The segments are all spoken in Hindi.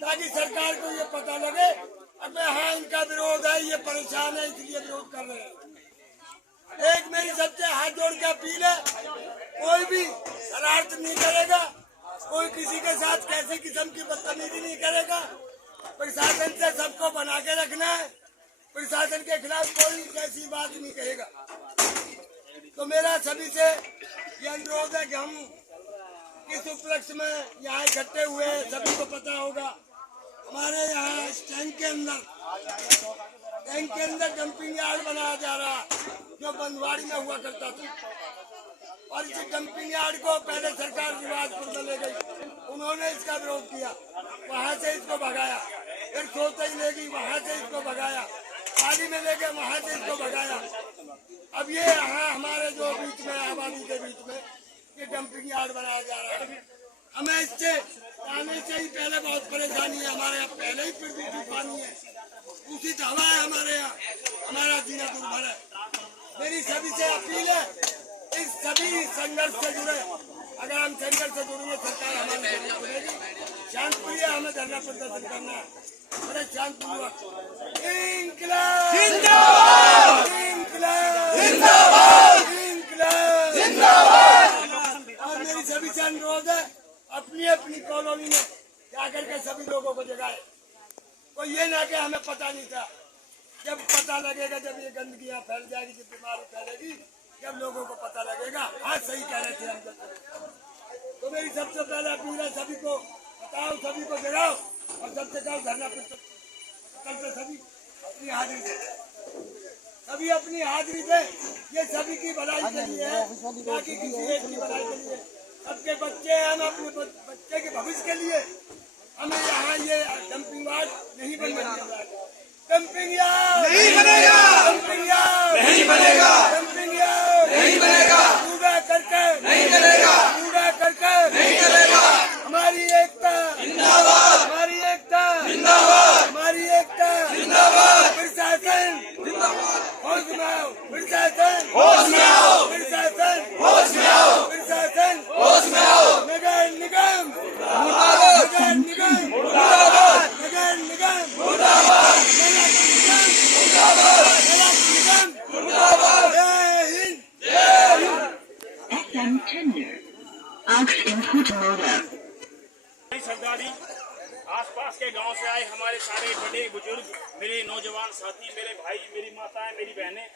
ताकि सरकार को ये पता लगे अब हाँ इनका विरोध है, ये परेशान है इसलिए विरोध कर रहे हैं। एक मेरी सबसे हाथ जोड़ के अपील है, कोई भी शरारत नहीं करेगा, कोई किसी के साथ कैसी किस्म की बदतमीजी नहीं करेगा। प्रशासन से सबको बना के रखना है, प्रशासन के खिलाफ कोई कैसी बात नहीं कहेगा। तो मेरा सभी से ये अनुरोध है कि हम किस उपलक्ष्य में यहाँ इकट्ठे हुए हैं, सभी को पता होगा हमारे यहाँ टैंक के अंदर डंपिंग यार्ड बनाया जा रहा जो बंदवाड़ी में हुआ करता था, और इस डंपिंग यार्ड को पहले सरकार रिवाजपुर में ले गई, उन्होंने इसका विरोध किया, वहाँ से इसको भगाया, फिर सोते ही ले गई, वहाँ से इसको भगाया, पाली में ले गए, वहाँ से इसको भगाया। अब ये यहाँ हमारे जो बीच में आबादी के बीच में ये डंपिंग यार्ड बनाया जा रहा है। हमें इससे आने से ही पहले बहुत परेशानी है, हमारे यहाँ पहले ही प्रदूषित पानी है, दूषित हवा है हमारे यहाँ, हमारा जीना दुर्भर है। मेरी सभी से अपील है, इस सभी संघर्ष से जुड़े, अगर हम संघर्ष से जुड़ेंगे सरकार हमारी जरूर सुनेगी। शांतपुरी हमें धरना प्रदर्शन करना है, बड़े शांतिपूर्वक। इंकलाब जिंदाबाद, इंकलाब जिंदाबाद, इंकलाब जिंदाबाद। और मेरी सभी से अनुरोध है, अपनी अपनी कॉलोनी में जाकर के सभी लोगों को जगाए। कोई ये ना कि हमें पता नहीं था, जब पता लगेगा, जब ये गंदगी यहाँ फैल जाएगी, जब बीमारी फैलेगी, जब लोगों को पता लगेगा। हाँ सही कह रहे थे हम जब। तो मेरी सबसे पहले अपील है, सभी को बताओ, सभी को जगाओ, और सबसे कहो धरना कल पे सभी अपनी हाजिरी दे, सभी अपनी हाजिरी दे। ये सभी की भलाई के लिए है, बाकी किसी एक की भलाई के लिए। सबके बच्चे हैं, हम अपने बच्चे के भविष्य के लिए हमें यहाँ ये डंपिंग यार्ड नहीं बनेगा, डंपिंग यार्ड नहीं बनेगा, डंपिंग यार्ड नहीं बनेगा, डंपिंग यार्ड नहीं बनेगा, कूड़ा करके नहीं करेगा, कूड़ा करके नहीं करेगा। हमारी एकता जिंदाबाद, हमारी एकता जिंदाबाद, हमारी एकता जिंदाबाद। प्रशासन जिंदाबाद, होश में आओ, प्रशासन होश में आओ, प्रशासन होश में आओ, प्रशासन होश में आओ। नगर निगम मुर्दाबाद, नगर निगम मुर्दाबाद, नगर निगम मुर्दाबाद, नगर निगम मुर्दाबाद, नगर निगम मुर्दाबाद। जय हिंद, जय Hind. FM tender. Ask input motor. सरदारी आसपास के गांव से आए हमारे सारे बड़े बुजुर्ग, मेरे नौजवान साथी, मेरे भाई, मेरी माताएं, मेरी बहनें,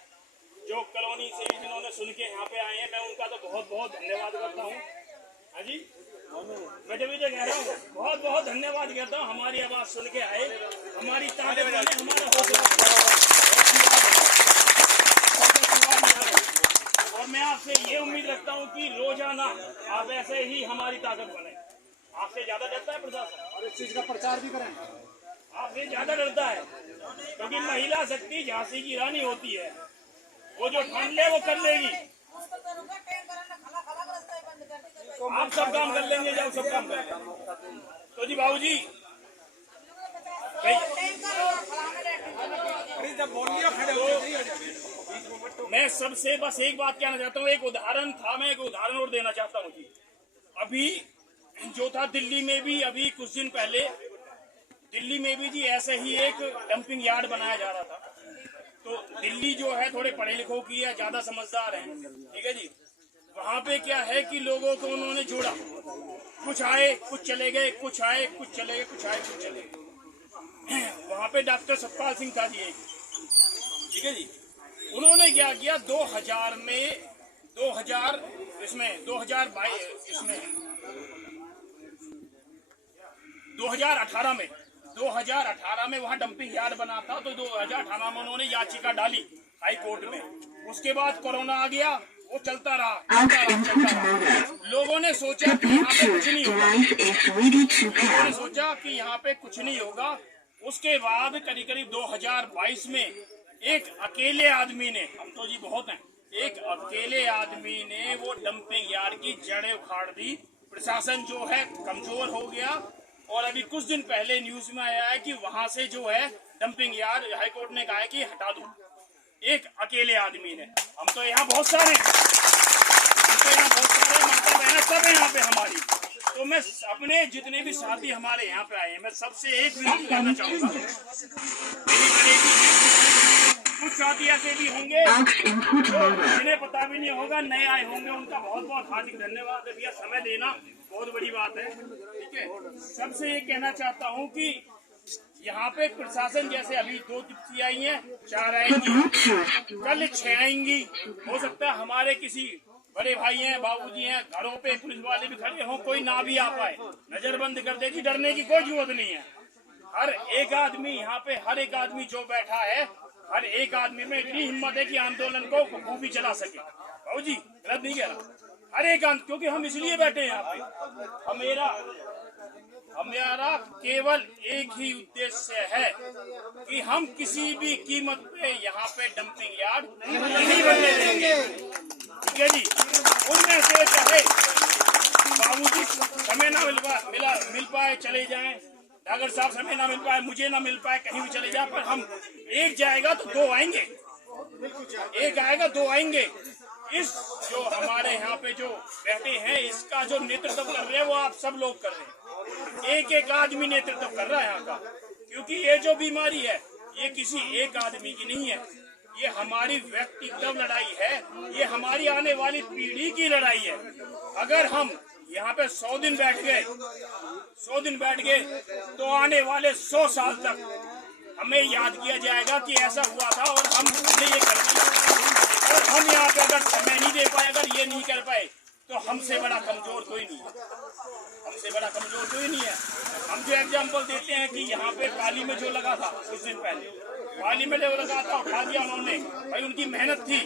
जो कॉलोनी से जिन्होंने सुन के यहाँ पे आए हैं, मैं उनका तो बहुत बहुत धन्यवाद करता हूँ। हाँ जी, मैं जब ये कह रहा हूँ, बहुत बहुत धन्यवाद करता हूँ। हमारी आवाज़ सुन के आए, हमारी ताकत बने, हमारा हौसला। और मैं आपसे ये उम्मीद रखता हूँ कि रोजाना आप ऐसे ही हमारी ताकत बने। आपसे ज्यादा डरता है प्रशासन, और इस चीज का प्रचार भी करें। आपसे ज्यादा डरता है, क्योंकि महिला शक्ति झांसी की रानी होती है, वो जो ठान ले वो कर लेगी। आप सब काम कर लेंगे, जब सब काम कर लेंगे। तो जी बाबूजी मैं सबसे बस एक बात कहना चाहता हूँ, एक उदाहरण था, मैं एक उदाहरण और देना चाहता हूँ जी। अभी जो था दिल्ली में भी, अभी कुछ दिन पहले दिल्ली में भी जी ऐसे ही एक डंपिंग यार्ड बनाया जा रहा था। तो दिल्ली जो है थोड़े पढ़े लिखों की है, ज्यादा समझदार है, ठीक है जी। वहाँ पे क्या है कि लोगों को उन्होंने जोड़ा, कुछ आए कुछ चले गए, कुछ आए कुछ चले गए, कुछ आए कुछ चले गए। वहाँ पे डॉक्टर सतपाल सिंह था जी एक, ठीक है जी। उन्होंने क्या किया, 2000 में 2000 इसमें 2022 इसमें 2018 में वहाँ डंपिंग यार्ड बना था। तो 2018 में उन्होंने याचिका डाली हाई कोर्ट में। उसके बाद कोरोना आ गया, वो चलता रहा। लोगों ने सोचा कि यहाँ पे कुछ नहीं होगा, लोगों ने सोचा कि यहाँ पे कुछ नहीं होगा। उसके बाद करीब 2022 में एक अकेले आदमी ने, हम तो जी बहुत हैं, एक अकेले आदमी ने वो डंपिंग यार्ड की जड़ें उखाड़ दी। प्रशासन जो है कमजोर हो गया, और अभी कुछ दिन पहले न्यूज में आया है कि वहां से जो है डंपिंग यार्ड हाई कोर्ट ने कहा है कि हटा दो, एक अकेले आदमी ने। हम तो यहाँ बहुत सारे, माता बहना सब है यहाँ पे हमारी। तो मैं अपने जितने भी साथी हमारे यहाँ पे आए हैं, मैं सबसे एक विनती करना चाहूंगा। मेरी करेगी कुछ साथी ऐसे भी होंगे जिन्हें पता भी नहीं होगा, नए आए होंगे, उनका बहुत बहुत हार्दिक धन्यवाद है भैया, समय देना बहुत बड़ी बात है। ठीक है, सबसे ये कहना चाहता हूँ कि यहाँ पे प्रशासन जैसे अभी 2 टिप्सी आई हैं, 4 आएंगी, कल 6 आएंगी, हो सकता है हमारे किसी बड़े भाई हैं, बाबूजी हैं, घरों पे पुलिस वाले भी खड़े हों, कोई ना भी आ पाए, नजरबंद कर दे जी, डरने की कोई जरूरत नहीं है। हर एक आदमी यहाँ पे, हर एक आदमी जो बैठा है, हर एक आदमी में इतनी हिम्मत है कि आंदोलन को खूबी चला सके। बाबू जी गलत नहीं कह रहा, हर एक क्योंकि हम इसलिए बैठे हैं यहाँ पे, हमारा केवल एक ही उद्देश्य है कि हम किसी भी कीमत पे यहाँ पे डंपिंग यार्ड नहीं बनने देंगे। ठीक है जी, उनमें से चाहे बाबूजी समय ना मिल पाए चले जाएं, अगर साहब समय ना मिल पाए, मुझे ना मिल पाए, कहीं भी चले जाए, पर हम एक जाएगा तो 2 आएंगे, एक आएगा 2 आएंगे। इस जो हमारे यहाँ पे जो बैठे हैं, इसका जो नेतृत्व कर रहे हैं वो आप सब लोग कर रहे हैं, एक एक आदमी नेतृत्व कर रहा है यहाँ का, क्योंकि ये जो बीमारी है ये किसी एक आदमी की नहीं है, ये हमारी व्यक्तिगत लड़ाई है, ये हमारी आने वाली पीढ़ी की लड़ाई है। अगर हम यहाँ पे 100 दिन बैठ गए तो आने वाले 100 साल तक हमें याद किया जाएगा कि ऐसा हुआ था और हमने ये कर दिया। और हम यहाँ पे अगर समय नहीं दे पाए, अगर ये नहीं कर पाए, तो हमसे बड़ा कमजोर कोई नहीं है, हमसे बड़ा कमजोर कोई नहीं है। हम जो एग्जाम्पल देते हैं कि यहाँ पे पाली में जो लगा था कुछ दिन पहले, पाली में जो लगा था उठा दिया उन्होंने, भाई उनकी मेहनत थी,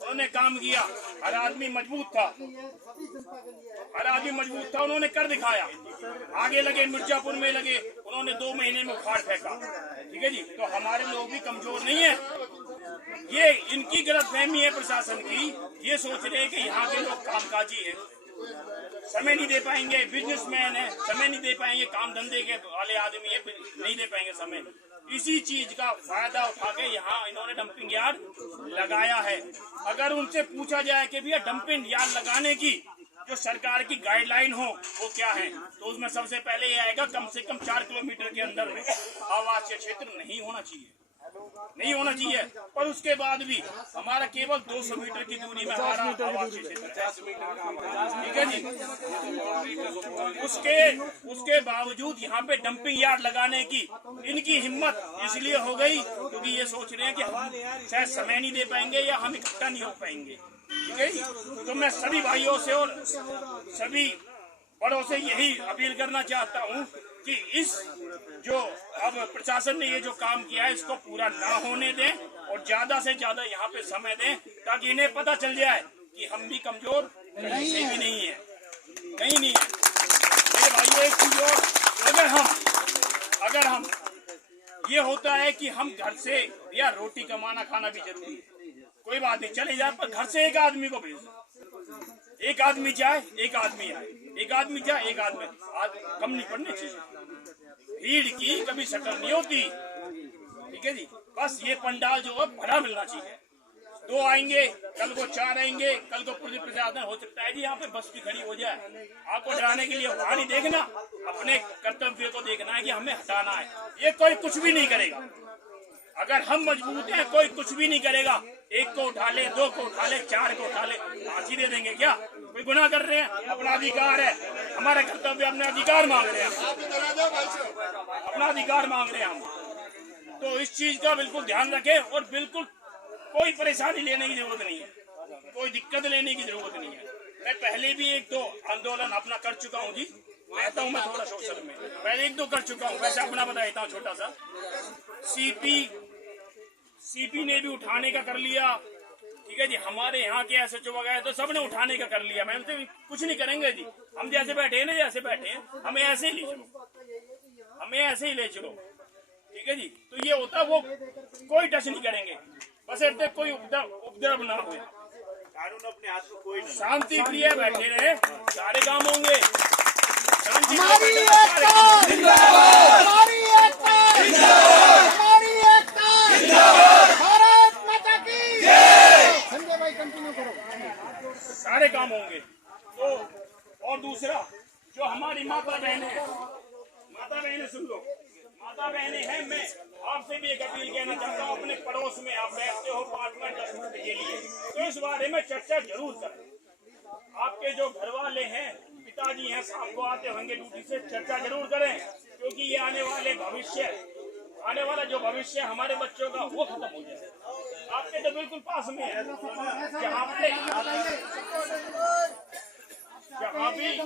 उन्होंने काम किया, हर आदमी मजबूत था, उन्होंने कर दिखाया। आगे लगे, मिर्जापुर में लगे, उन्होंने 2 महीने में उखाड़ फेंका। ठीक है जी, तो हमारे लोग भी कमजोर नहीं है, ये इनकी गलतफहमी है प्रशासन की, ये सोच रहे हैं कि यहाँ के लोग कामकाजी है, समय नहीं दे पाएंगे, बिजनेसमैन है, समय नहीं दे पाएंगे, काम धंधे के वाले आदमी है, नहीं दे पाएंगे समय। इसी चीज का फायदा उठा के यहाँ इन्होंने डंपिंग यार्ड लगाया है। अगर उनसे पूछा जाए कि भैया डंपिंग यार्ड लगाने की जो सरकार की गाइडलाइन हो वो क्या है, तो उसमें सबसे पहले ये आएगा कम से कम 4 किलोमीटर के अंदर में आवासीय क्षेत्र नहीं होना चाहिए, पर उसके बाद भी हमारा केवल 200 मीटर की दूरी में हमारा आवासीय क्षेत्र है। ठीक है जी, उसके बावजूद यहाँ पे डंपिंग यार्ड लगाने की इनकी हिम्मत इसलिए हो गई क्योंकि ये सोच रहे हैं कि हम शायद समय नहीं दे पाएंगे या हम इकट्ठा नहीं हो पाएंगे। ठीक है जी, तो मैं सभी भाइयों से और सभी बड़ों से यही अपील करना चाहता हूँ कि इस जो अब प्रशासन ने ये जो काम किया है इसको पूरा ना होने दें और ज्यादा से ज्यादा यहाँ पे समय दें ताकि इन्हें पता चल जाए कि हम भी कमजोर कहीं से भी नहीं है, कहीं नहीं है। मेरे भाइयों एक चीज और, अगर हम ये होता है कि हम घर से या रोटी कमाना खाना भी जरूरी है, कोई बात नहीं, चले जाए, पर घर से एक आदमी को भेज, एक आदमी जाए एक आदमी आए, एक आदमी जाए एक आदमी, कम नहीं पड़ने चाहिए, भीड़ की कभी शक्ल नहीं होती। ठीक है जी, बस ये पंडाल जो है भरा मिलना चाहिए, 2 आएंगे, कल को 4 आएंगे, कल को पुलिस प्रशासन हो सकता है जी यहाँ पे बस भी खड़ी हो जाए, आपको डराने के लिए वहां नहीं देखना, अपने कर्तव्य को देखना है कि हमें हटाना है, ये कोई कुछ भी नहीं करेगा। अगर हम मजबूत हैं कोई कुछ भी नहीं करेगा, 1 को उठा ले, 2 को उठा ले, 4 को उठा ले, फांसी दे देंगे क्या? कोई गुनाह कर रहे हैं, अपना अधिकार है, हमारा कर्तव्य, अपना अधिकार मांग रहे हैं, अपना अधिकार मांग रहे हैं हम। तो इस चीज का बिल्कुल ध्यान रखें और बिल्कुल कोई परेशानी लेने की जरूरत नहीं है, कोई दिक्कत लेने की जरूरत नहीं है। मैं पहले भी 1-2 आंदोलन अपना कर चुका हूँ जी, रहता हूँ मैं थोड़ा सोशल में, पहले 1-2 कर चुका हूँ, वैसे अपना बताता हूँ छोटा सा। सीपी ने भी उठाने का कर लिया, ठीक है जी, हमारे यहाँ के SHO वगैरह तो सबने उठाने का कर लिया, मैं तो कुछ नहीं करेंगे जी, हम जैसे बैठे हैं ना, जैसे बैठे हैं, हमें ऐसे ही ले चलो, हमें ऐसे ही ले चलो। ठीक है जी, तो ये होता वो कोई टच नहीं करेंगे, बस ऐसे कोई उपद्रव ना हो, कानून अपने हाथ में कोई, शांति प्रिय बैठे रहे, सारे काम होंगे। सारे काम होंगे। तो और दूसरा जो हमारे सुन लो। माता बहने हैं, मैं आपसे भी एक अपील कहना चाहता हूँ, अपने पड़ोस में आप बैठते हो 5 मिनट 10 मिनट के लिए, तो इस बारे में चर्चा जरूर करें। आपके जो घर वाले हैं, पिताजी हैं, शाम को आते होंगे ड्यूटी से, चर्चा जरूर करें, क्योंकि ये आने वाला जो भविष्य हमारे बच्चों का वो खत्म हो जाए। आपके तो बिल्कुल पास में है, जहाँ भी नहीं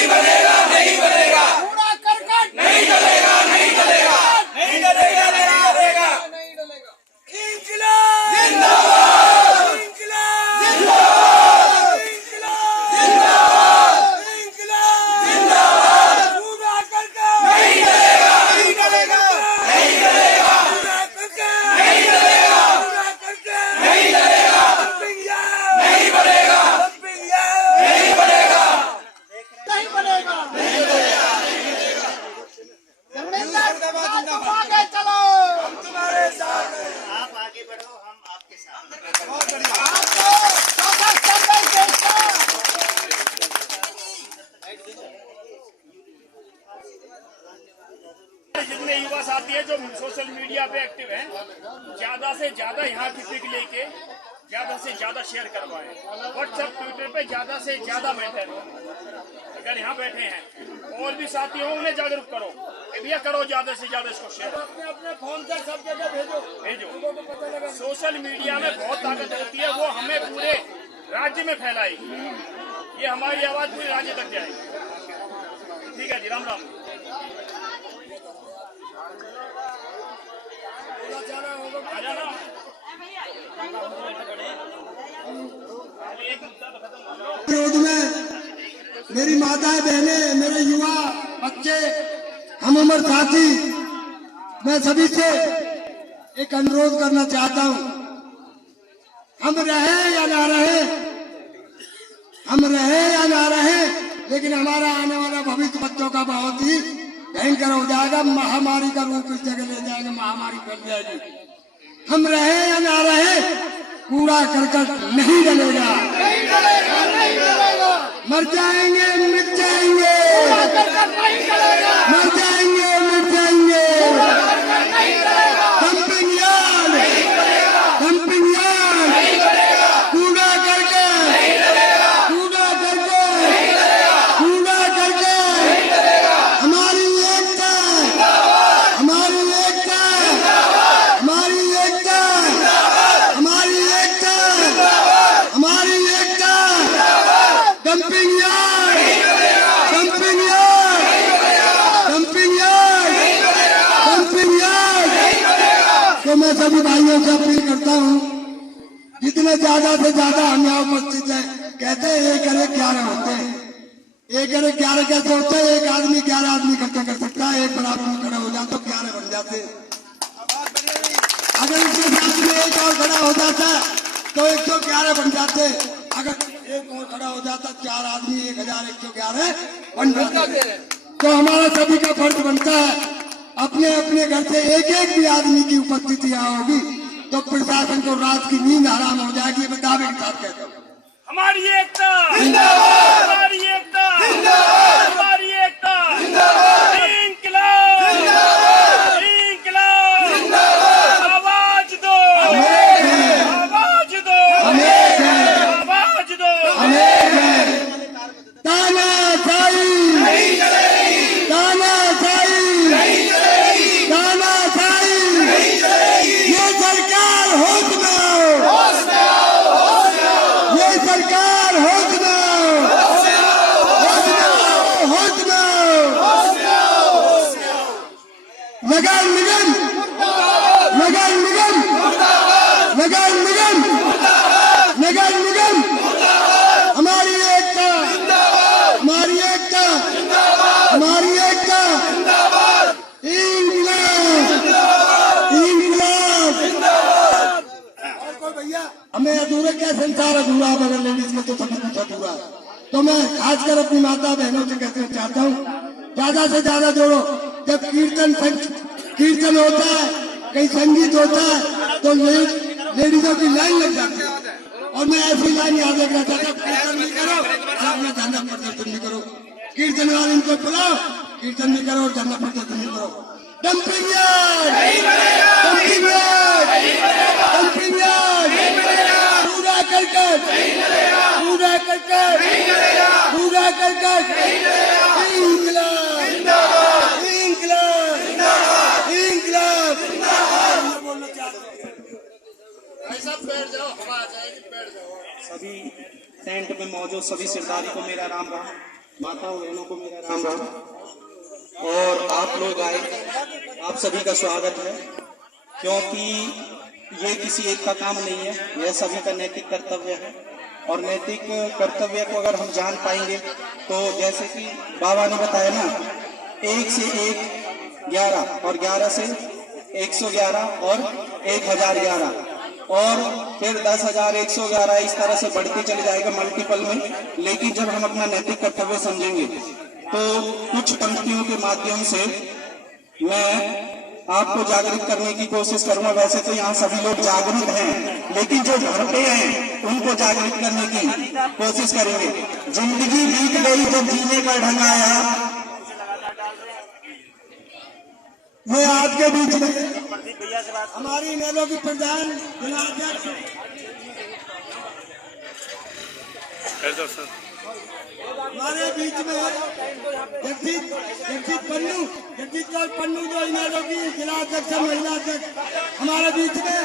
बनेगा, नहीं बनेगा, कूड़ा करकट नहीं डलेगा, नहीं डलेगा, नहीं डलेगा, नहीं डलेगा, नहीं डलेगा। इंकलाब जिंदाबाद, इंकलाब जिंदाबाद, इंकलाब जिंदाबाद, इंकलाब जिंदाबाद। कूड़ा करकट नहीं डलेगा, नहीं डलेगा, नहीं डलेगा, कूड़ा करकट नहीं डलेगा, कूड़ा करकट नहीं डलेगा, डंपिंग यार्ड नहीं बनेगा, डंपिंग यार्ड नहीं बनेगा, नहीं बनेगा, नहीं बनेगा, नहीं बनेगा। जिंदाबाद, जिंदाबाद, आगे चलो, हम तुम्हारे साथ हैं। आप आगे बढ़ो, हम आपके साथ। बहुत बढ़िया। आपको सफल करने के साथ जितने युवा साथी हैं जो सोशल मीडिया पे एक्टिव हैं, ज्यादा से ज्यादा यहाँ की पिक लेके ज्यादा से ज्यादा शेयर करवाएं। व्हाट्सएप ट्विटर पे ज्यादा से ज्यादा बैठे अगर यहाँ बैठे हैं और भी साथी हो उन्हें जागरूक करो कि भैया करो ज्यादा से ज्यादा इसको शेयर। अपने अपने फोन से सब जगह भेजो, भेजो। तो पता लगा। सोशल मीडिया में बहुत ताकत होती है, वो हमें पूरे राज्य में फैलाएगी। ये हमारी आवाज पूरे राज्य तक जाएगी। ठीक है जी, राम राम। आ जाना। विरोध में मेरी माताएं बहनें, मेरे युवा बच्चे, हम उम्र साथी, मैं सभी से एक अनुरोध करना चाहता हूं। हम रहे या ना रहे, हम रहे या ना रहे, लेकिन हमारा आने वाला भविष्य बच्चों का बहुत ही भयंकर हो जाएगा। महामारी का रूप इस जगह ले जाएगा, महामारी फैल जाएगी। हम रहे या ना रहे, कूड़ा करकट नहीं डलेगा, नहीं डलेगा, नहीं डलेगा, मर जाएंगे मिट जाएंगे, कूड़ा करकट नहीं डलेगा, मर जाएंगे मिट जाएंगे। कूड़ा करकट नहीं डलेगा, डंपिंग यार्ड नहीं डलेगा, डंपिंग यार्ड नहीं डलेगा, कूड़ा करकट नहीं डलेगा, कूड़ा करकट नहीं डलेगा, कूड़ा करकट। नहीं डलेगा। हमारी एकता, हमारी एकता, हमारी एकता, हमारी एकता, हमारी एकता। Dumping yard, dumping yard, dumping yard, dumping yard. तो मैं सभी भाइयों से अपील करता हूँ, जितने ज्यादा से ज्यादा हम यहाँ उपस्थित हैं, कहते हैं 1 करे 11 होते हैं। 1 करे 11 कैसे होते हैं? एक आदमी 11 आदमी इकट्ठा कर सकता है। एक बराबर में खड़ा हो जाए तो 11 बन जाते हैं। अगर इसके साथ में एक और खड़ा हो जाता तो 111 बन जाते। अगर एक और खड़ा हो जाता 4 आदमी 1111 बन जाते। तो हमारा सभी का फर्ज बनता है, अपने अपने घर से एक भी आदमी की उपस्थिति यहाँ होगी तो प्रशासन को रात की नींद हराम हो जाएगी। मैं दावे के साथ कहता हूँ। हमारी एकता जिंदाबाद, हमारी एकता जिंदाबाद, हमारी एकता जिंदाबाद, इंकलाब जिंदाबाद, इंकलाब जिंदाबाद। आवाज दो, अमेर है, आवाज दो, अमेर है, आवाज दो। अमेर है। तानाशाही नहीं चलेगी, तानाशाही नहीं चलेगी, तानाशाही। नहीं चलेगी। ये सरकार होश में आओ, होश में आओ, होश में आओ, ये सरकार होश में आओ, होश में आओ, होश में आओ, होश में आओ। होश में आओ, होश में आओ। नगर निगम, मुर्दाबाद, नगर निगम, मुर्दाबाद, नगर निगम, मुर्दाबाद, नगर निगम। मुर्दाबाद, हमारी एकता, जिंदाबाद, हमारी एकता, जिंदाबाद, हमारी एकता। जिंदाबाद, इंकलाब, इंकलाब, जिंदाबाद। और कोई भैया हमें अधूरे क्या संसार अधूरा, अगर लेडीज में तो सभी कुछ अधूरा। तो मैं खासकर अपनी माता बहनों से कहना चाहता हूँ, ज्यादा से ज्यादा जोड़ो। जब कीर्तन होता है, कहीं संगीत होता है, तो लेडीजों की लाइन लग जाती है। और मैं ऐसी लाइन याद रख रहा था, कीर्तन भी करो अपना धरना प्रदर्शन भी करो, कीर्तन वाले इनको बुलाओ, कीर्तन भी करो और धरना प्रदर्शन भी करो। Dumping yard, dumping yard, dumping yard, पूरा करकट, पूरा करकट, पूरा करकट, इंकलाब, इंकलाब, इंकलाब। बोलना चाहते ऐसा बैठ जाओ, हवा आ जाएगी, बैठ जाओ। सभी टेंट में मौजूद सभी सरदारी को मेरा राम राम, माताओं बहनों को मेरा राम राम, और आप लोग आए, आप सभी का स्वागत है, क्योंकि ये किसी एक का काम नहीं है, यह सभी का नैतिक कर्तव्य है। और नैतिक कर्तव्य को अगर हम जान पाएंगे तो जैसे कि बाबा ने बताया ना, 1 से 1 11 और 11 से 111 और 1011 और फिर 10,000 111 इस तरह से बढ़ती चली जाएगा मल्टीपल में। लेकिन जब हम अपना नैतिक कर्तव्य समझेंगे तो कुछ पंक्तियों के माध्यम से मैं आपको जागृत करने की कोशिश करूंगा। वैसे तो यहाँ सभी लोग जागृत हैं, लेकिन जो घर पे हैं उनको जागृत करने की कोशिश करेंगे। जिंदगी बीत गई जब जीने का ढंग आया, मैं आपके बीच में हमारी इनेलो की प्रधान जिलाध्यक्ष हमारे बीच में जगजीत कौर पन्नू जो इनेलो की जिलाध्यक्ष महिला अध्यक्ष हमारे बीच में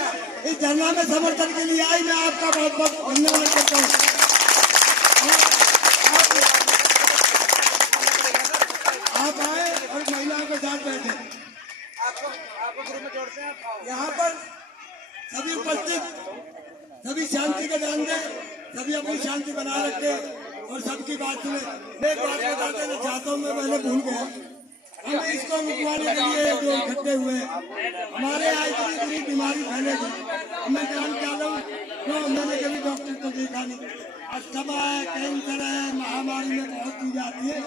इस धरना में समर्थन के लिए आई। मैं आपका बहुत बहुत धन्यवाद करता हूँ। आप आए और महिलाओं के साथ बैठे। यहाँ पर सभी उपस्थित सभी शांति का ध्यान दें, सभी अपनी शांति बनाए रखे और सबकी बात सुने। मैं एक बात बता देना चाहता हूँ, मैं पहले भूल गया, हम इसको रुकवाने के लिए जो इकट्ठे हुए हमारे यहाँ इतनी बड़ी बीमारी फैलेगी। मैं जान चाहता हूँ, तो मैंने कभी डॉक्टर को देखा नहीं। अस्थमा है, कैंसर है, महामारी में बहुत चीजें आती है।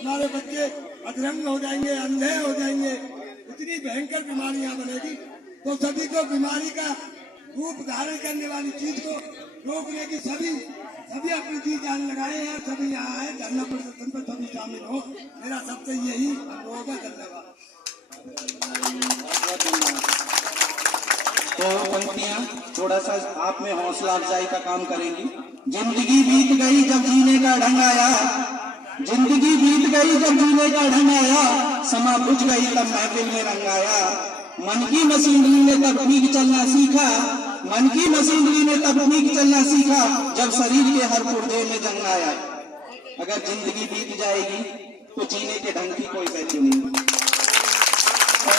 हमारे बच्चे अधरंग हो जाएंगे, अंधे हो जाएंगे, इतनी भयंकर बीमारी यहाँ बनेगी। तो सभी को बीमारी का रूप धारण करने वाली चीज को रोकने की सभी अपनी चीज जान लगाए हैं। सभी यहाँ आए, धरना प्रदर्शन पर सभी शामिल हो। मेरा सबसे यही अनुरोध है। धन्यवाद। तो पंक्तियां थोड़ा सा आप में हौसला अफजाई का काम करेंगी। जिंदगी बीत गई जब जीने का ढंग आया, जिंदगी बीत गई जब जीने का ढंग आया, समा बुझ गई तब महफिल में रंग आया। मन की मशीनरी ने तब ठीक चलना सीखा, मन की मशीनरी ने तब ठीक चलना सीखा, जब शरीर के हर पुर्जे में जंग आया। अगर जिंदगी बीत जाएगी तो जीने के ढंग की कोई वैल्यू नहीं, और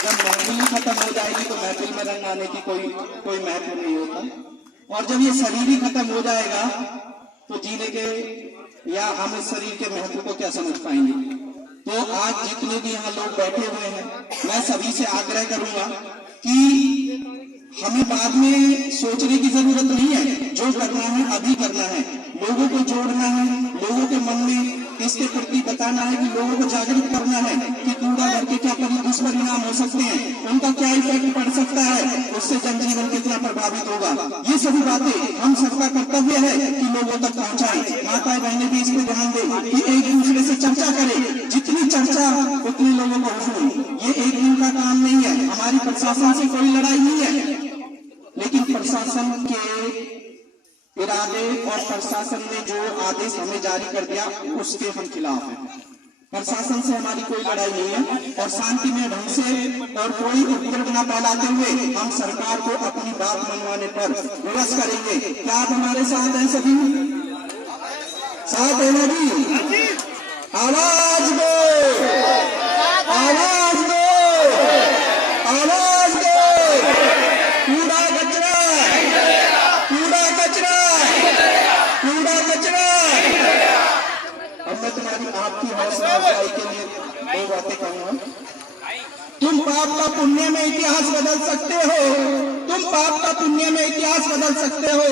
जब महफिल खत्म हो जाएगी तो महफिल में रंग आने की कोई महत्व नहीं होता। और जब ये शरीर ही खत्म हो जाएगा तो जीने के या हम इस शरीर के महत्व को क्या समझ पाएंगे। तो आज जितने भी यहाँ लोग बैठे हुए हैं, मैं सभी से आग्रह करूंगा कि हमें बाद में सोचने की जरूरत नहीं है, जो करना है अभी करना है। लोगों को जोड़ना है, लोगों के मन में इसके प्रति बताना है कि लोगों को जागरूक करना है कि कूड़ा घर के क्या दुष्परिणाम हो सकते हैं, उनका क्या इफेक्ट पड़ सकता है, उससे जनजीवन कितना प्रभावित होगा। ये सभी बातें हम सबका कर्तव्य है कि लोगों तक पहुंचाएं। माताएं बहनें भी इस पर ध्यान दें कि एक दूसरे से चर्चा करें, जितनी चर्चा उतने लोगों को हुक्म। ये एक दिन का काम नहीं है, हमारी प्रशासन से कोई लड़ाई नहीं है, लेकिन प्रशासन के इरादे और प्रशासन ने जो आदेश हमें जारी कर दिया उसके हम खिलाफ हैं। प्रशासन से हमारी कोई लड़ाई नहीं है, और शांतिमय ढंग से और कोई उपद्रव न फैलाते हुए हम सरकार को अपनी बात मनवाने पर विवश करेंगे। क्या आप हमारे साथ हैं? सभी साथ है ना जी? आवाज दो, आवाज दो, आवाज दो। कूड़ा कचरा, कूड़ा कचरा, कूड़ा कचरा। अब मैं तुम्हारी आपकी हौसला अफजाई के लिए दो बातें कहूंगा। तुम पाप का पुण्य में इतिहास बदल सकते हो, तुम पाप का पुण्य में इतिहास बदल सकते हो,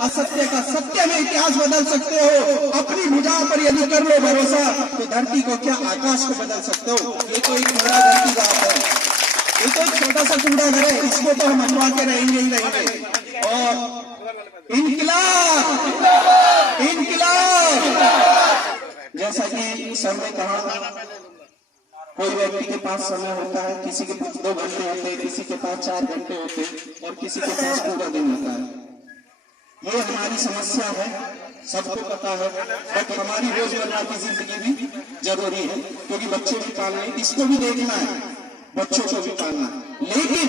असत्य का सत्य में इतिहास बदल सकते हो। अपनी भुजा पर यदि कर लो भरोसा तो धरती को क्या आकाश को बदल सकते हो। ये तो एक कूड़ा घर की बात है, ये तो एक छोटा सा कूड़ा घर है, इसको तो हम हटवा के रहेंगे ही रहेंगे। और इनकलाब, इनकलाब। जैसा कि सर ने कहा, कोई व्यक्ति के पास समय होता है, किसी के पास 2 घंटे होते हैं, किसी के पास 4 घंटे होते हैं और किसी के पास पूरा दिन होता है। ये हमारी समस्या है, सबको पता है, बट हमारी रोजमर्रा की जिंदगी भी जरूरी है, क्योंकि बच्चे भी पालने, इसको भी देखना है, बच्चों को भी पालना है। लेकिन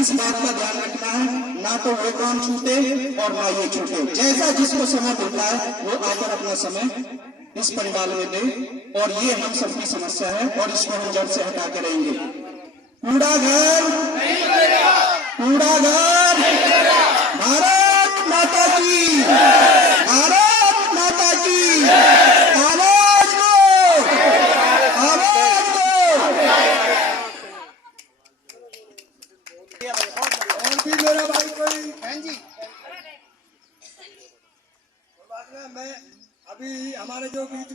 इस बात का ध्यान रखना है, ना तो वो काम छूटे और ना ये छूटे। जैसा जिसको समय मिलता है वो आकर अपना समय इस परिवार में दे, और ये हम सबकी समस्या है और इसको हम जड़ से हटा के रहेंगे। कूड़ा घर, कूड़ा घर, भारत माता की, भारत माता की, आवाज दो, आवाज दो। और भी मेरा भाई कोई बात में, मैं अभी हमारे जो बीच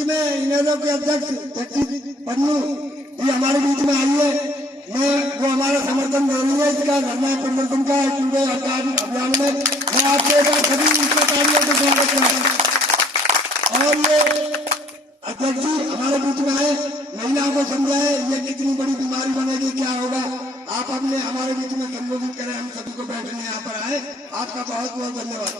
में इनेलो के अध्यक्ष जगदीश पन्नू भी हमारे बीच में आई है। मैं वो हमारा समर्थन दे रही है इसका धरना प्रदर्शन का पूरे अभियान में। मैं आपसे एक बार सभी इसका तालियों से स्वागत करूं। और ये अध्यक्ष जी हमारे बीच में आए, महिलाओं को समझाए ये कितनी बड़ी बीमारी बनेगी, क्या होगा। आप अपने हमारे बीच में संबोधित करें, हम सभी को बैठने यहाँ पर आए। आपका बहुत बहुत धन्यवाद।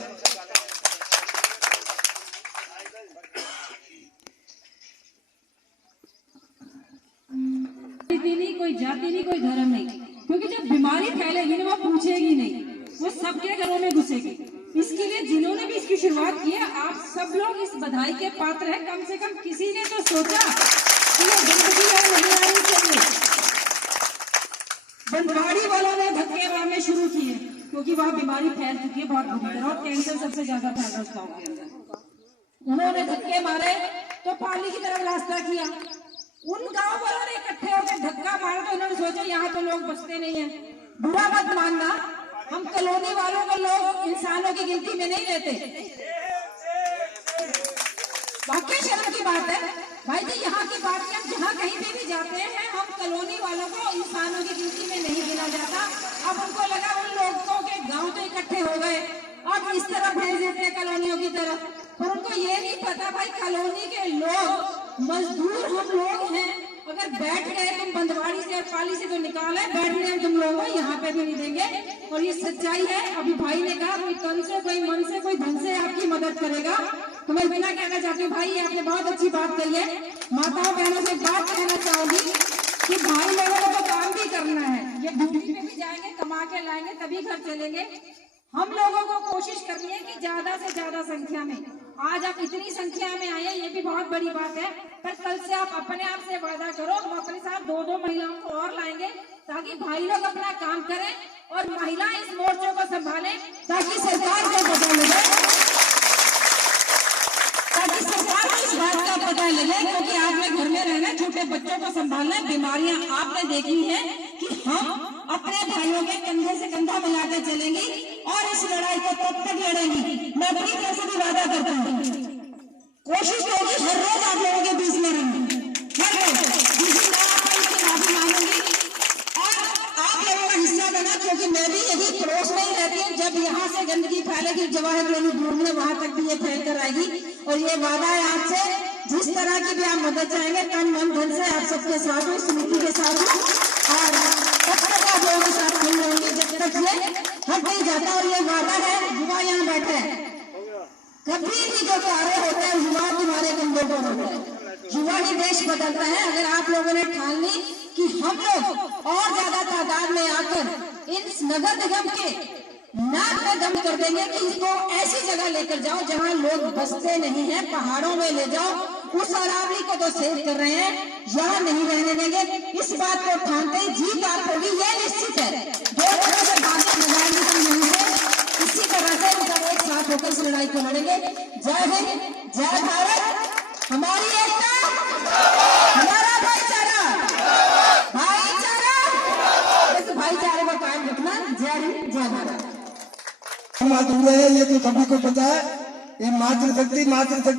कोई जाति नहीं, कोई धर्म नहीं, क्योंकि जब बीमारी फैलेगी ना वो पूछेगी नहीं, वो सबके घरों में घुसेगी। इसके लिए जिन्होंने भी इसकी शुरुआत की है, आप सब लोग इस बधाई के पात्र हैं। कम से कम किसी ने तो सोचा कि ये गंदगी नहीं आनी चाहिए। बनवाड़ी वालों ने धक्के मारने शुरू किए, क्योंकि वहाँ बीमारी फैल चुकी है बहुत बुरी तरह, और कैंसर सबसे ज्यादा फैल रहा है उस गाँव के अंदर। उन्होंने धक्के मारे तो पानी की तरफ रास्ता किया। उन गांव वालों ने इकट्ठे होकर धक्का मारा तो उन्होंने सोचा यहाँ तो लोग बसते नहीं है। बुरा मत मानना, हम कॉलोनी वालों को लोग इंसानों की गिनती में नहीं लेते। वाकई शर्म की बात है भाई जी, यहाँ की बात है, हम जहाँ कहीं भी जाते हैं हम कॉलोनी वालों को इंसानों की गिनती में नहीं गिना जाता। अब उनको लगा उन लोगों के गाँव तो इकट्ठे हो गए, अब इस तरफ भेज देते हैं कॉलोनियों की तरफ, पर उनको ये नहीं पता भाई कॉलोनी के लोग मजदूर हम लोग हैं। अगर बैठ गए तुम बंदवाड़ी से और पाली से तो निकाले, बैठने हम तुम लोग यहाँ पे भी नहीं देंगे। और ये सच्चाई है। अभी भाई ने कहा कोई तन से, कोई मन से, कोई धन से आपकी मदद करेगा। तो मैं बिना कहना चाहती हूँ भाई, आपने बहुत अच्छी बात कही है। माताओं बहनों से बात कहना चाहूंगी कि भाई लोगों को काम भी करना है, ये ड्यूटी पे भी जाएंगे, कमा के लाएंगे तभी घर चलेंगे। हम लोगों को कोशिश करनी है कि ज्यादा से ज्यादा संख्या में, आज आप इतनी संख्या में आए हैं ये भी बहुत बड़ी बात है, पर कल से आप अपने आप से वादा करो, हम अपने साथ 2-2 महिलाओं को और लाएंगे ताकि भाई लोग अपना काम करें और महिला इस मोर्चों को संभालें, ताकि सरकार को पता लगे, ताकि सरकार को इस बात का पता लगे। क्योंकि आपने घर में रहना, छोटे बच्चों को संभालना, बीमारियां आपने देखी है कि हम अपने भाइयों के कंधे से कंधा मिलाकर चलेंगी और इस लड़ाई को तब तक लड़ेंगी। मैं अपनी तरफ से भी वादा करता हूँ, कोशिश होगी हर रोज आप लोगों के बीच में रहूंगी, हर रोज जिस दिन माफी मांगूंगी और आप लोगों का हिस्सा बना, क्योंकि मैं भी यही पड़ोस में ही रहती हूँ। जब यहाँ से गंदगी फैलेगी जवाहर लाल नेहरू में, वहां तक भी ये फैल कर आएगी। और ये वादा है आपसे, जिस तरह की भी आप मदद चाहेंगे तन मन धन से आप सबके साथ हूँ, समिति के साथ हूँ, और तब तक आप लोगों के साथ खड़ी रहूंगी जब तक ये हट नहीं जाता। और ये वादा है, युवा यहाँ बैठे हैं, कभी भी जो कार्य होता है युवा तुम्हारे कंधों पर होता है। युवा ही देश बदलता है। अगर आप लोगों ने ठान ली कि हम लोग और ज्यादा तादाद में आकर इस नगर निगम के नाक में दम कर देंगे कि इसको ऐसी जगह लेकर जाओ जहां लोग बसते नहीं है, पहाड़ों में ले जाओ। उस अरावली को तो सेव कर रहे हैं, यहाँ नहीं रहने देंगे। इस बात को ठानते ही जीत आप होगी, ये निश्चित है। 2 तरह से बातें लगाएंगे हम नहीं है, इसी तरह से हम सब एक साथ होकर इस लड़ाई को लड़ेंगे। जय हिंद, जय भारत, हमारी एकता, हमारा भाईचारा, भाईचारा, इस भाईचारे को कायम रखना। जय हिंद, जय भारत। अधूरे है ये तो सभी को पता है। ये मातृशक्ति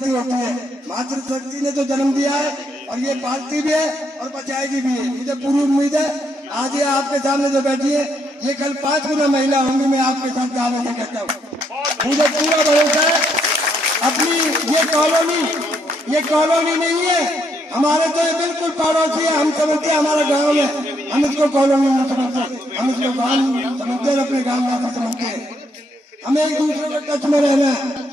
होती है। मातृशक्ति ने तो जन्म दिया है और ये पालती भी है और बचाएगी भी है। मुझे पूरी उम्मीद है आज ये आपके सामने जो बैठी है, ये कल 5 गुना महिला होंगी, मैं आपके साथ दावा से कहता हूँ। मुझे पूरा भरोसा है। अपनी ये कॉलोनी नहीं है हमारे, तो ये बिल्कुल पड़ोसी है। हम समझते हैं हमारा गांव में, हम इसको कॉलोनी नहीं समझते, हम इसको गांव समझते हैं, अपने गांव में समझते हैं। हमें एक दूसरे के टच में रहना है।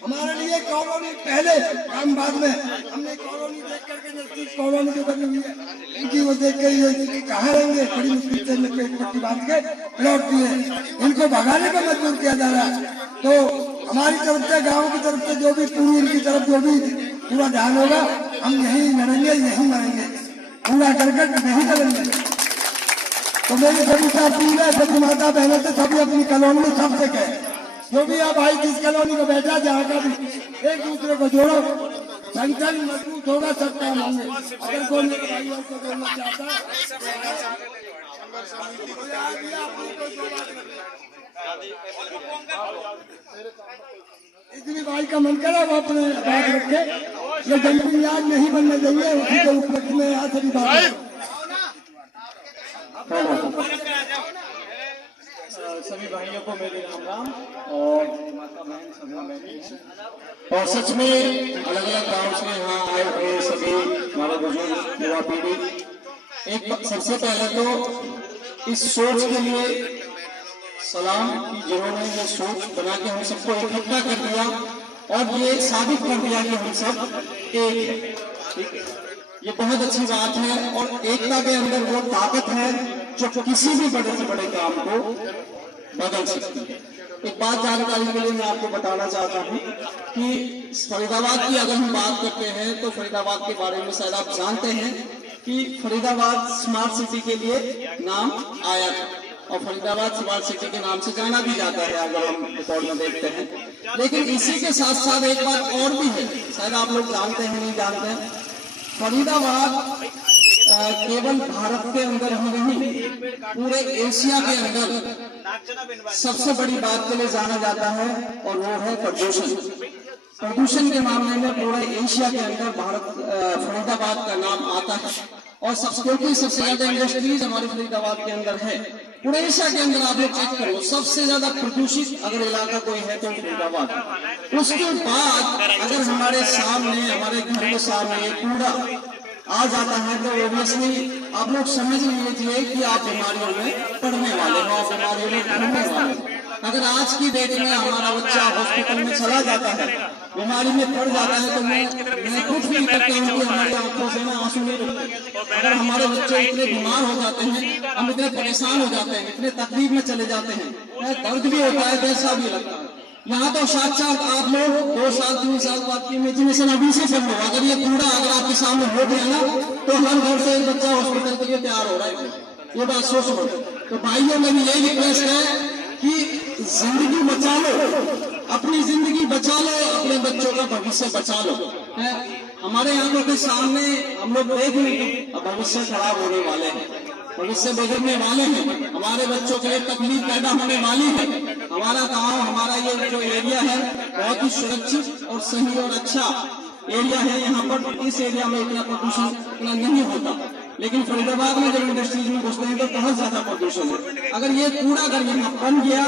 हमारे लिए कॉलोनी पहले, काम बाद में। हमने कॉलोनी देख करके नजदीक कॉलोनी जो बनी हुई है, इनकी वो देख कर ये कहाँ रहेंगे, बड़ी मुश्किल से इनके पट्टी बांध के लौट दिए। इनको भगाने का मजबूर किया जा रहा है। तो हमारी तरफ से, गाँव की तरफ से जो भी पूरी इनकी तरफ जो भी पूरा ध्यान होगा, हम यही लड़ेंगे, यही मरेंगे, पूरा करकट नहीं करेंगे। तो मेरी सभी से अपील है, सभी माता बहनों से, सभी अपनी कॉलोनी में सबसे कहे, जो भी आप भाई जिस कॉलोनी को बैठा, जहाँ का भी, एक दूसरे को जोड़ो, संगठन मजबूत होगा, सब काम होंगे। अगर कोई मेरे भाइयों को जोड़ना चाहता है, इतनी भाई का मन करा वो अपने बात रखे। ये डंपिंग यार्ड नहीं बनने देंगे, उसी को उपलक्ष्य में यहाँ सभी बात। सभी भाइयों को मेरे राम राम और माता बहन सभी बहन। और सच में अलग अलग गांव से यहाँ आए हुए सभी हमारे बुजुर्ग युवा पीढ़ी, एक सबसे पहले तो इस सोच के लिए सलाम कि जिन्होंने ये सोच बना के हम सबको इकट्ठा कर दिया और ये साबित कर दिया कि हम सब एक है। ये बहुत अच्छी बात है और एकता के अंदर वो ताकत है जो किसी भी बड़े से बड़े काम को बदल सकती है। एक बात जानकारी के लिए मैं आपको बताना चाहता हूँ कि फरीदाबाद की अगर हम बात करते हैं तो फरीदाबाद के बारे में शायद आप जानते हैं कि फरीदाबाद स्मार्ट सिटी के लिए नाम आया था और फरीदाबाद स्मार्ट सिटी के नाम से जाना भी जाता है अगर हम रिकॉर्ड में देखते हैं। लेकिन इसी के साथ साथ एक बात और भी है, शायद आप लोग जानते हैं नहीं जानते हैं, फरीदाबाद केवल भारत के अंदर ही नहीं, पूरे एशिया के अंदर सबसे बड़ी बात के लिए जाना जाता है और वो है प्रदूषण। प्रदूषण के मामले में पूरे एशिया के अंदर फरीदाबाद का नाम आता है और क्योंकि सबसे ज्यादा इंडस्ट्रीज हमारे फरीदाबाद के अंदर है। पूरे एशिया के अंदर आप लोग चेक करो, सबसे ज्यादा प्रदूषित अगर इलाका कोई है तो फरीदाबाद। उसके बाद अगर हमारे सामने, हमारे घर के सामने कूड़ा आ जाता है तो ऑब्वियसली आप लोग समझ लीजिए कि आप बीमारियों में पड़ने वाले हो, आप बीमारियों में घूमने वाले हो। अगर आज की डेट में हमारा बच्चा हॉस्पिटल में चला जाता है, बीमारी में पड़ जाता है, तो मैं खुद फील करता हूँ कि हमारी आंखों से ना आंसू नहीं रुकते। अगर हमारे बच्चे इतने बीमार हो जाते हैं, हम इतने परेशान हो जाते हैं, इतने तकलीफ में चले जाते हैं, दर्द भी होता है, पैसा भी लगता है। यहाँ तो साक्षात आप लोग 2 साल 3 साल बाद की इमेजिनेशन अभी से कर लो। अगर ये कूड़ा अगर आपके सामने हो गया ना तो हर घर से एक बच्चा हॉस्पिटल के लिए तैयार हो रहा है। ये बात सोच लो। तो भाइयों मेरी यही रिक्वेस्ट है कि जिंदगी बचा लो, अपनी जिंदगी बचा लो, अपने बच्चों का भविष्य बचा लो। हमारे आंखों के सामने हम लोग देख लेंगे भविष्य खराब होने वाले हैं, भविष्य बिगड़ने वाले हैं, हमारे बच्चों के लिए तकलीफ पैदा होने वाली है। हमारा गांव, हमारा ये जो एरिया है बहुत ही सुरक्षित और सही और अच्छा एरिया है। यहाँ पर इस एरिया में इतना प्रदूषण इतना नहीं होता, लेकिन फरीदाबाद में जब इंडस्ट्रीज में घुसते हैं तो बहुत ज्यादा प्रदूषण है। अगर ये कूड़ा अगर यहाँ बन गया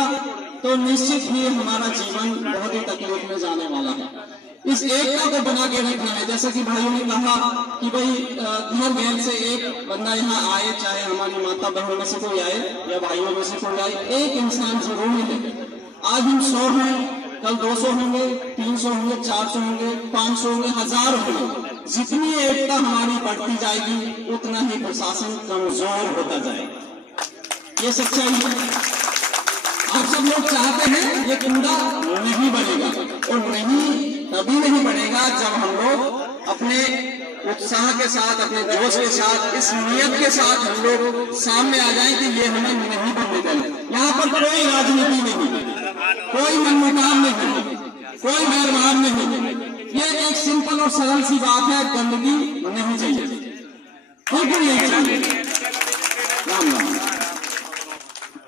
तो निश्चित ही हमारा जीवन बहुत ही तकलीफ में जाने वाला है। इस एकता को बना के रखना है। जैसे कि भाइयों ने कहा कि भाई घर घर से एक बंदा यहाँ आए, चाहे हमारी माता बहनों में से कोई आए या भाइयों में से कोई आए, एक इंसान जरूर मिले। आज हम 100 हैं, कल 200 होंगे, 300 होंगे, 400 होंगे, 500 होंगे, 1000 होंगे। जितनी एकता हमारी बढ़ती जाएगी उतना ही प्रशासन कमजोर होता जाएगा। ये सच्चाई है। आप सब लोग चाहते हैं ये कूड़ा नहीं बनेगा और नहीं तभी नहीं बनेगा जब हम लोग अपने उत्साह के साथ, अपने जोश के साथ, इस नियत के साथ हम लोग सामने आ जाएं कि ये हमें नहीं बनने देना। यहाँ पर कोई राजनीति नहीं, कोई मनमुटाव नहीं, कोई भेदभाव नहीं। ये एक सिंपल और सरल सी बात है, गंदगी नहीं चाहिए, बिल्कुल नहीं चाहिए। राम राम।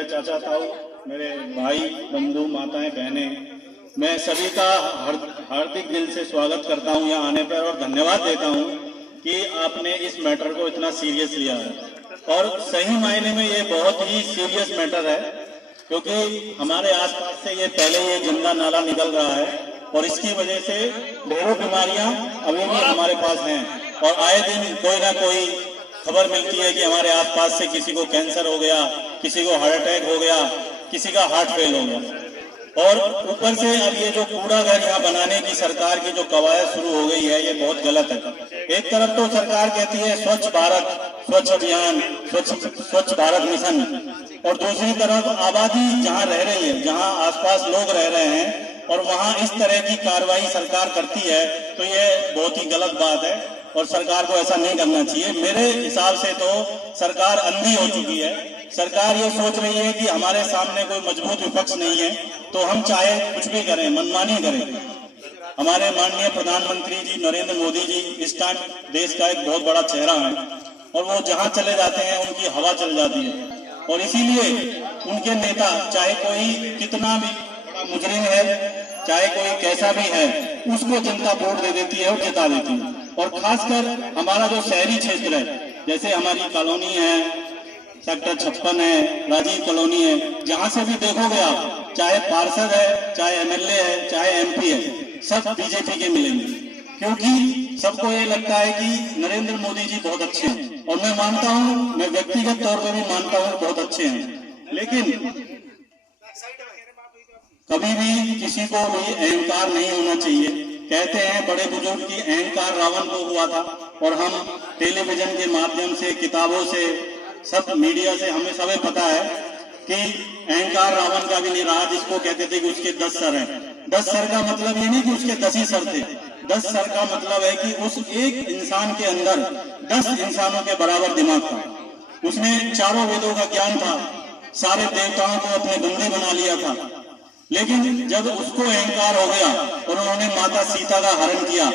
चाचा ताऊ, मेरे भाई बंधु माताएं बहनें, मैं सभी का हार्दिक दिल से स्वागत करता हूं यहाँ आने पर और धन्यवाद देता हूं कि आपने इस मैटर को इतना सीरियस लिया है। और सही मायने में ये बहुत ही सीरियस मैटर है, क्योंकि हमारे आसपास से ये पहले ये गंदा नाला निकल रहा है और इसकी वजह से ढेरों बीमारियां अभी भी हमारे पास हैं। और आए दिन कोई ना कोई खबर मिलती है कि हमारे आसपास से किसी को कैंसर हो गया, किसी को हार्ट अटैक हो गया, किसी का हार्ट फेल हो गया। और ऊपर से अब ये जो कूड़ा घर यहाँ बनाने की सरकार की जो कवायद शुरू हो गई है, ये बहुत गलत है। एक तरफ तो सरकार कहती है स्वच्छ भारत, स्वच्छ अभियान, स्वच्छ भारत मिशन, और दूसरी तरफ आबादी जहाँ रह रही है, जहाँ आसपास लोग रह रहे हैं और वहाँ इस तरह की कार्रवाई सरकार करती है, तो ये बहुत ही गलत बात है और सरकार को ऐसा नहीं करना चाहिए। मेरे हिसाब से तो सरकार अंधी हो चुकी है। सरकार ये सोच रही है कि हमारे सामने कोई मजबूत विपक्ष नहीं है तो हम चाहे कुछ भी करें, मनमानी करें। हमारे माननीय प्रधानमंत्री जी नरेंद्र मोदी जी इस टाइम देश का एक बहुत बड़ा चेहरा है और वो जहां चले जाते हैं उनकी हवा चल जाती है, और इसीलिए उनके नेता चाहे कोई कितना भी बड़ा मुजरिम है, चाहे कोई कैसा भी है, उसको जनता वोट दे देती है और जिता देती है। और खासकर हमारा जो शहरी क्षेत्र है, जैसे हमारी कॉलोनी है, सेक्टर 56 है, राजीव कॉलोनी है, जहां से भी देखोगे आप, चाहे पार्षद है, चाहे एमएलए है, चाहे एमपी है, सब बीजेपी के मिलेंगे, क्योंकि सबको ये लगता है कि नरेंद्र मोदी जी बहुत अच्छे हैं। और मैं मानता हूं, मैं व्यक्तिगत तौर पर भी मानता हूं बहुत अच्छे हैं, लेकिन कभी भी किसी को भी अहंकार नहीं होना चाहिए। कहते हैं बड़े बुजुर्ग की अहंकार रावण को हुआ था, और हम टेलीविजन के माध्यम से, किताबों से, सब मीडिया से हमें सब पता है कि अहंकार रावण का भी नहीं रहा, जिसको कहते थे कि उसके 10 सर हैं। 10 सर का मतलब ये नहीं कि उसके 10 ही सर थे, 10 सर का मतलब है कि उस एक इंसान के अंदर 10 इंसानों के बराबर दिमाग था। उसने चारों वेदों का ज्ञान था, सारे देवताओं को अपने बंदी बना लिया था, लेकिन जब उसको अहंकार हो गया और उन्होंने माता सीता का हरण किया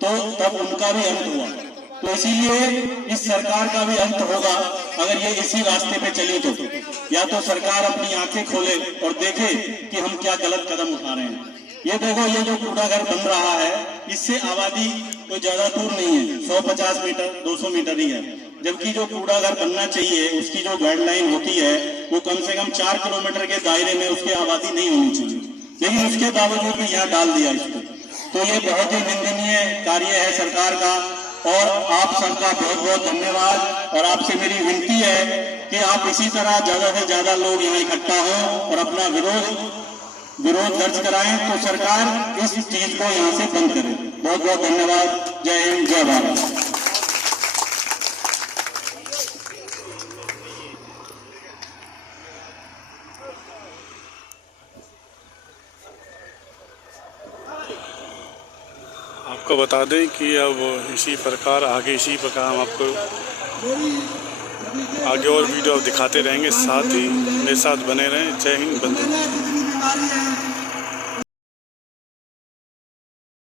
तो तब उनका भी अंत हुआ। तो इसीलिए इस सरकार का भी अंत होगा अगर ये इसी रास्ते पे चली तो। या तो सरकार अपनी आंखें खोले और देखे कि हम क्या गलत कदम उठा रहे हैं। ये देखो, ये जो कूड़ा घर बन रहा है, इससे आबादी कोई ज्यादा दूर नहीं है, 150 मीटर 200 मीटर ही है, जबकि जो कूड़ा घर बनना चाहिए उसकी जो गाइडलाइन होती है वो कम से कम 4 किलोमीटर के दायरे में उसकी आबादी नहीं होनी चाहिए, लेकिन उसके बावजूद भी यहाँ डाल दिया इसको। तो ये बहुत ही निंदनीय कार्य है सरकार का, और आप सबका बहुत बहुत धन्यवाद। और आपसे मेरी विनती है कि आप इसी तरह ज्यादा से ज्यादा लोग यहाँ इकट्ठा हों और अपना विरोध दर्ज कराएं, तो सरकार इस चीज को यहाँ से बंद करे। बहुत बहुत धन्यवाद। जय हिंद, जय भारत। आपको बता दें कि अब इसी प्रकार हम आपको आगे और वीडियो दिखाते रहेंगे, साथ ही मेरे साथ बने रहें। जय हिंद, बंदे।